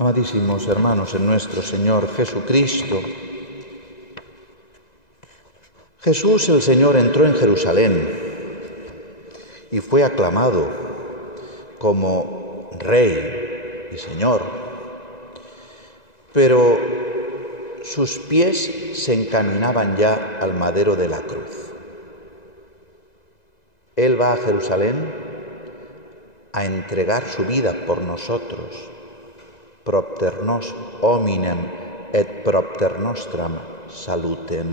Amadísimos hermanos en nuestro Señor Jesucristo, Jesús el Señor entró en Jerusalén y fue aclamado como Rey y Señor, pero sus pies se encaminaban ya al madero de la cruz. Él va a Jerusalén a entregar su vida por nosotros, propter nos hominem et propter nostram salutem.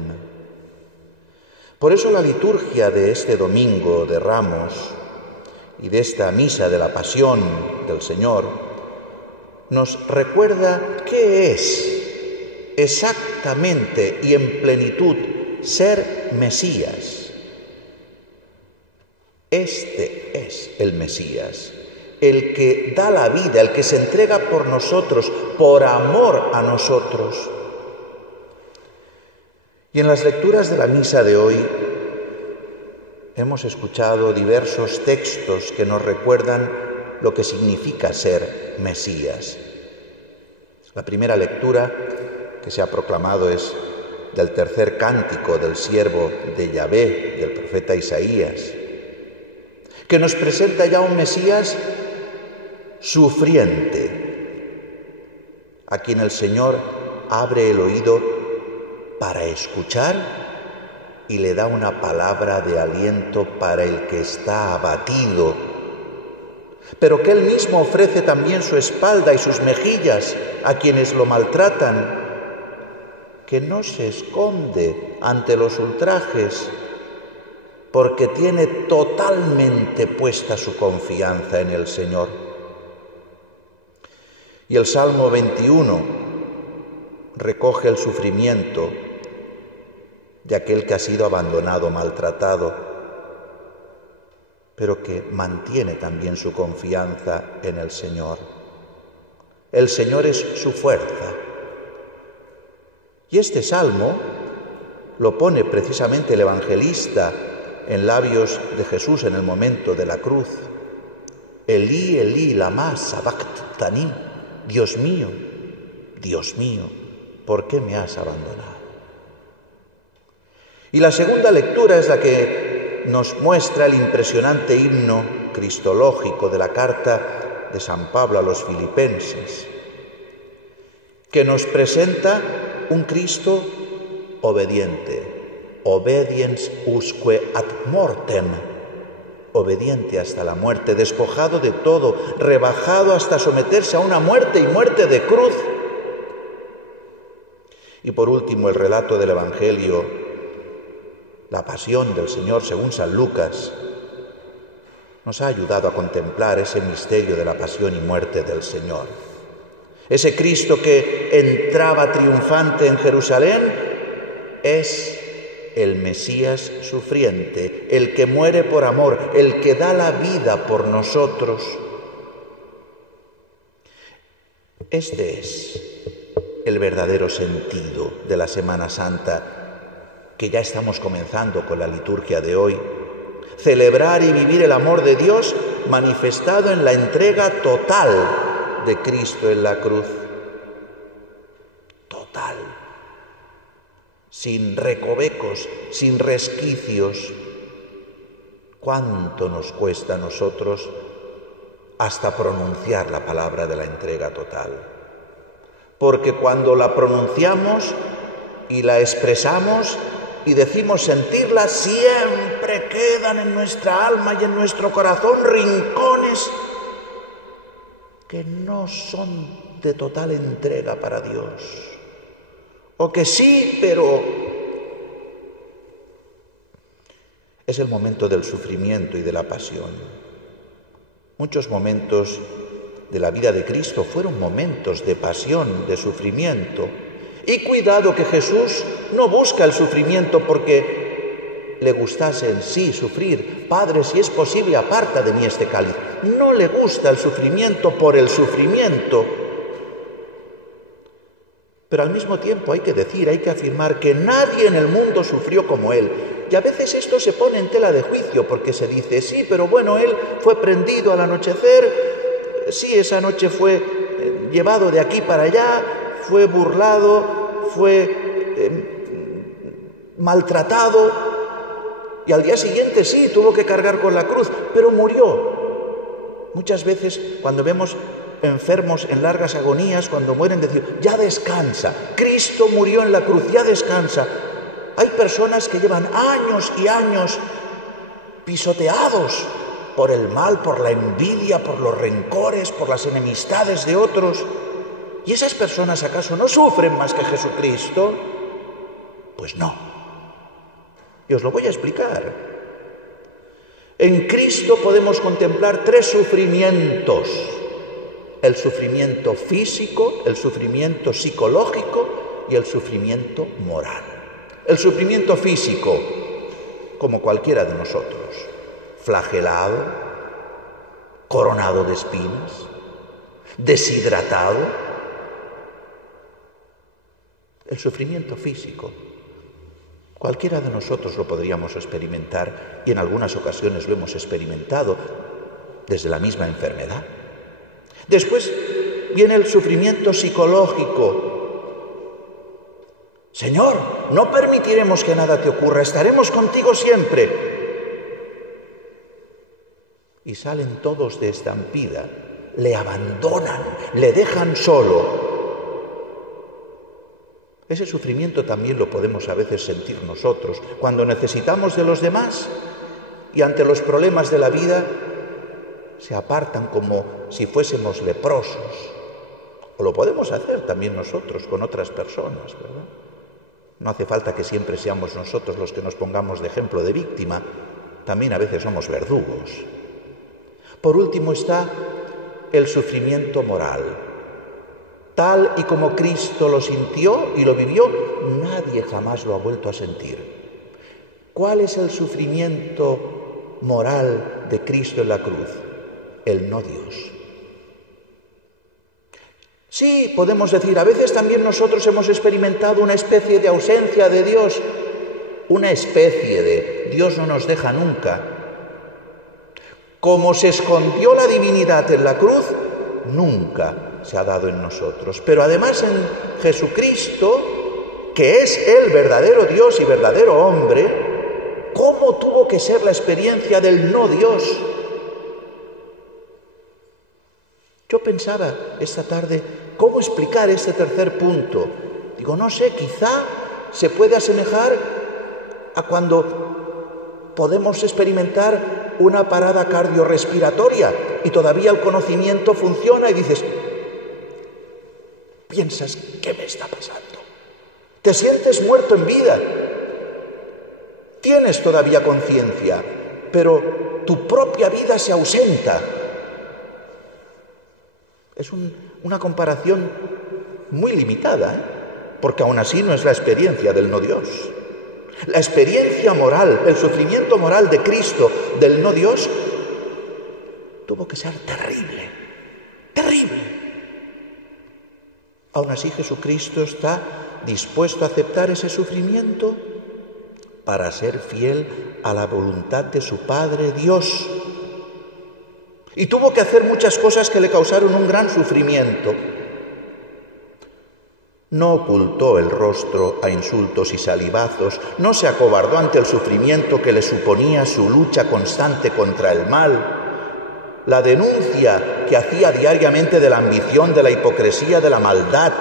Por eso la liturgia de este domingo de Ramos y de esta misa de la Pasión del Señor nos recuerda qué es exactamente y en plenitud ser Mesías. Este es el Mesías, el que da la vida, el que se entrega por nosotros, por amor a nosotros. Y en las lecturas de la misa de hoy hemos escuchado diversos textos que nos recuerdan lo que significa ser Mesías. La primera lectura que se ha proclamado es del tercer cántico del siervo de Yahvé, del profeta Isaías, que nos presenta ya un Mesías sufriente, a quien el Señor abre el oído para escuchar y le da una palabra de aliento para el que está abatido, pero que Él mismo ofrece también su espalda y sus mejillas a quienes lo maltratan, que no se esconde ante los ultrajes, porque tiene totalmente puesta su confianza en el Señor. Y el Salmo 21 recoge el sufrimiento de aquel que ha sido abandonado, maltratado, pero que mantiene también su confianza en el Señor. El Señor es su fuerza. Y este salmo lo pone precisamente el evangelista en labios de Jesús en el momento de la cruz. Elí, Elí, lama sabactani. Dios mío, ¿por qué me has abandonado? Y la segunda lectura es la que nos muestra el impresionante himno cristológico de la carta de San Pablo a los Filipenses, que nos presenta un Cristo obediente, obediens usque ad mortem, obediente hasta la muerte, despojado de todo, rebajado hasta someterse a una muerte y muerte de cruz. Y por último, el relato del Evangelio, la pasión del Señor según San Lucas, nos ha ayudado a contemplar ese misterio de la pasión y muerte del Señor. Ese Cristo que entraba triunfante en Jerusalén es el Mesías sufriente, el que muere por amor, el que da la vida por nosotros. Este es el verdadero sentido de la Semana Santa, que ya estamos comenzando con la liturgia de hoy. Celebrar y vivir el amor de Dios manifestado en la entrega total de Cristo en la cruz. Total. Sin recovecos, sin resquicios. ¿Cuánto nos cuesta a nosotros hasta pronunciar la palabra de la entrega total? Porque cuando la pronunciamos y la expresamos y decimos sentirla, siempre quedan en nuestra alma y en nuestro corazón rincones que no son de total entrega para Dios. O que sí, pero es el momento del sufrimiento y de la pasión. Muchos momentos de la vida de Cristo fueron momentos de pasión, de sufrimiento. Y cuidado que Jesús no busca el sufrimiento porque le gustase en sí sufrir. Padre, si es posible, aparta de mí este cáliz. No le gusta el sufrimiento por el sufrimiento. Pero al mismo tiempo hay que decir, hay que afirmar que nadie en el mundo sufrió como Él. Y a veces esto se pone en tela de juicio porque se dice, sí, pero bueno, Él fue prendido al anochecer, sí, esa noche fue llevado de aquí para allá, fue burlado, fue maltratado, y al día siguiente sí, tuvo que cargar con la cruz, pero murió. Muchas veces cuando vemos enfermos en largas agonías, cuando mueren, decimos, ya descansa, Cristo murió en la cruz, ya descansa. Hay personas que llevan años y años pisoteados por el mal, por la envidia, por los rencores, por las enemistades de otros. ¿Y esas personas acaso no sufren más que Jesucristo? Pues no. Y os lo voy a explicar. En Cristo podemos contemplar 3 sufrimientos. El sufrimiento físico, el sufrimiento psicológico y el sufrimiento moral. El sufrimiento físico, como cualquiera de nosotros, flagelado, coronado de espinas, deshidratado. El sufrimiento físico, cualquiera de nosotros lo podríamos experimentar, y en algunas ocasiones lo hemos experimentado desde la misma enfermedad. Después viene el sufrimiento psicológico. Señor, no permitiremos que nada te ocurra, estaremos contigo siempre. Y salen todos de estampida, le abandonan, le dejan solo. Ese sufrimiento también lo podemos a veces sentir nosotros, cuando necesitamos de los demás y ante los problemas de la vida se apartan como si fuésemos leprosos. O lo podemos hacer también nosotros con otras personas, ¿verdad? No hace falta que siempre seamos nosotros los que nos pongamos de ejemplo de víctima, también a veces somos verdugos. Por último está el sufrimiento moral. Tal y como Cristo lo sintió y lo vivió, nadie jamás lo ha vuelto a sentir. ¿Cuál es el sufrimiento moral de Cristo en la cruz? El no Dios. Sí, podemos decir, a veces también nosotros hemos experimentado una especie de ausencia de Dios, una especie de Dios no nos deja nunca. Como se escondió la divinidad en la cruz, nunca se ha dado en nosotros. Pero además en Jesucristo, que es el verdadero Dios y verdadero hombre, ¿cómo tuvo que ser la experiencia del no Dios? Yo pensaba esta tarde, ¿cómo explicar este tercer punto? Digo, no sé, quizá se puede asemejar a cuando podemos experimentar una parada cardiorrespiratoria y todavía el conocimiento funciona y dices, piensas, ¿qué me está pasando? Te sientes muerto en vida. Tienes todavía conciencia, pero tu propia vida se ausenta. Es una comparación muy limitada, porque aún así no es la experiencia del no Dios. La experiencia moral, el sufrimiento moral de Cristo, del no Dios, tuvo que ser terrible, terrible. Aún así Jesucristo está dispuesto a aceptar ese sufrimiento para ser fiel a la voluntad de su Padre Dios. Y tuvo que hacer muchas cosas que le causaron un gran sufrimiento. No ocultó el rostro a insultos y salivazos, no se acobardó ante el sufrimiento que le suponía su lucha constante contra el mal, la denuncia que hacía diariamente de la ambición, de la hipocresía, de la maldad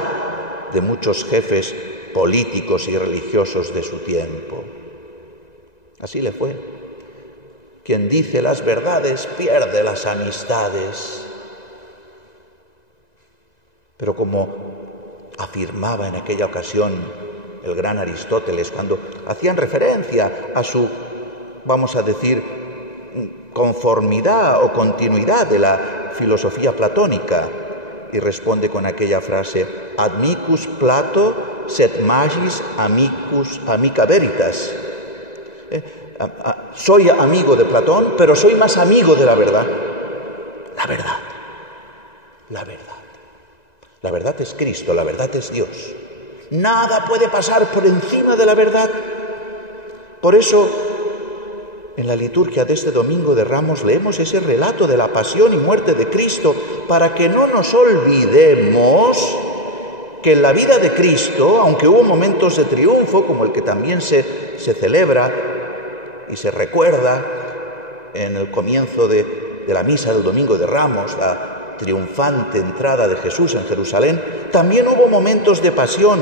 de muchos jefes políticos y religiosos de su tiempo. Así le fue. Quien dice las verdades pierde las amistades. Pero como afirmaba en aquella ocasión el gran Aristóteles, cuando hacían referencia a su, vamos a decir, conformidad o continuidad de la filosofía platónica, y responde con aquella frase, amicus Plato, sed magis amicus amica veritas. Soy amigo de Platón, pero soy más amigo de la verdad. La verdad. La verdad. La verdad es Cristo, la verdad es Dios. Nada puede pasar por encima de la verdad. Por eso, en la liturgia de este Domingo de Ramos leemos ese relato de la pasión y muerte de Cristo para que no nos olvidemos que en la vida de Cristo, aunque hubo momentos de triunfo, como el que también se celebra y se recuerda en el comienzo de la misa del Domingo de Ramos, la triunfante entrada de Jesús en Jerusalén, también hubo momentos de pasión,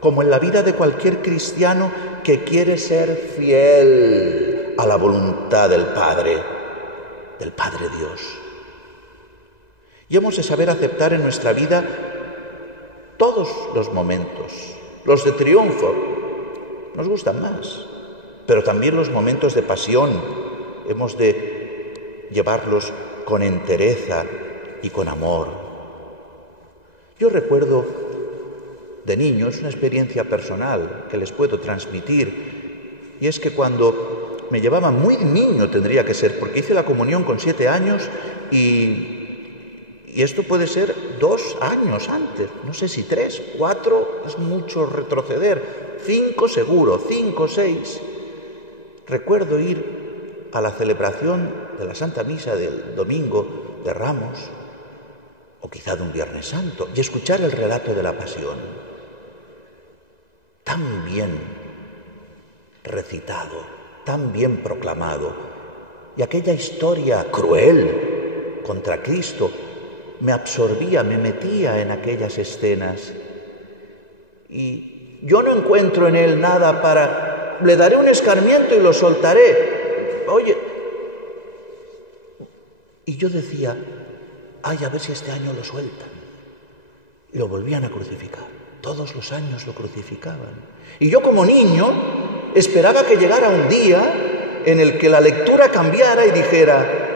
como en la vida de cualquier cristiano que quiere ser fiel a la voluntad del Padre Dios. Y hemos de saber aceptar en nuestra vida todos los momentos. Los de triunfo nos gustan más, pero también los momentos de pasión hemos de llevarlos con entereza y con amor. Yo recuerdo de niño, es una experiencia personal que les puedo transmitir, y es que cuando me llevaba muy niño, tendría que ser, porque hice la comunión con 7 años y esto puede ser 2 años antes, no sé si 3, 4, es mucho retroceder, 5 seguro, 5, 6. Recuerdo ir a la celebración de la Santa Misa del Domingo de Ramos, o quizá de un Viernes Santo, y escuchar el relato de la Pasión, tan bien recitado, tan bien proclamado, y aquella historia cruel contra Cristo me absorbía, me metía en aquellas escenas, y yo no encuentro en él nada para, le daré un escarmiento y lo soltaré, oye, y yo decía, ay, a ver si este año lo sueltan, y lo volvían a crucificar, todos los años lo crucificaban, y yo como niño esperaba que llegara un día en el que la lectura cambiara y dijera,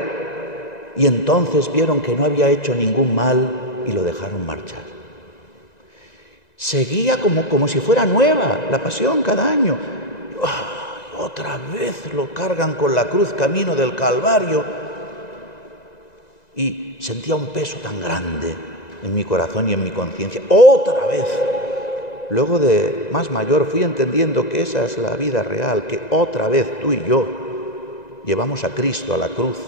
y entonces vieron que no había hecho ningún mal y lo dejaron marchar. Seguía como si fuera nueva la Pasión cada año. Otra vez lo cargan con la cruz camino del Calvario. Y sentía un peso tan grande en mi corazón y en mi conciencia. ¡Otra vez! Luego de más mayor fui entendiendo que esa es la vida real, que otra vez tú y yo llevamos a Cristo a la cruz,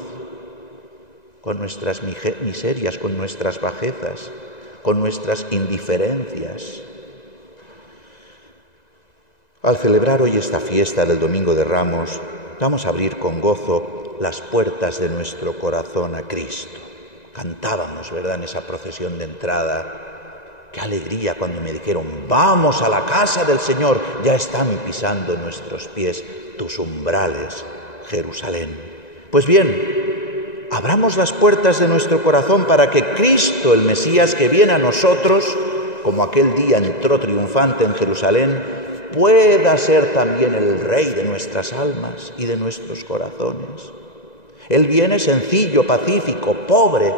con nuestras miserias, con nuestras bajezas, con nuestras indiferencias. Al celebrar hoy esta fiesta del Domingo de Ramos, vamos a abrir con gozo las puertas de nuestro corazón a Cristo. Cantábamos, ¿verdad?, en esa procesión de entrada. Qué alegría cuando me dijeron, vamos a la casa del Señor, ya están pisando nuestros pies tus umbrales, Jerusalén. Pues bien, abramos las puertas de nuestro corazón para que Cristo, el Mesías que viene a nosotros, como aquel día entró triunfante en Jerusalén, pueda ser también el Rey de nuestras almas y de nuestros corazones. Él viene sencillo, pacífico, pobre,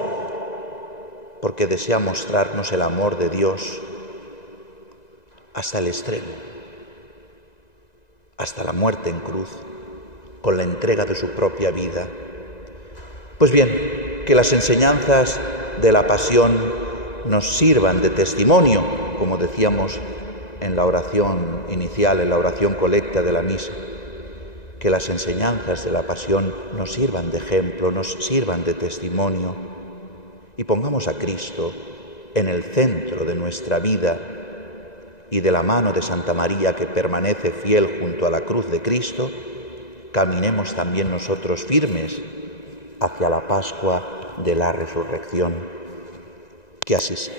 porque desea mostrarnos el amor de Dios hasta el extremo, hasta la muerte en cruz, con la entrega de su propia vida. Pues bien, que las enseñanzas de la Pasión nos sirvan de testimonio, como decíamos en la oración inicial, en la oración colecta de la misa, que las enseñanzas de la Pasión nos sirvan de ejemplo, nos sirvan de testimonio, y pongamos a Cristo en el centro de nuestra vida, y de la mano de Santa María, que permanece fiel junto a la cruz de Cristo, caminemos también nosotros firmes hacia la Pascua de la Resurrección. Que así sea.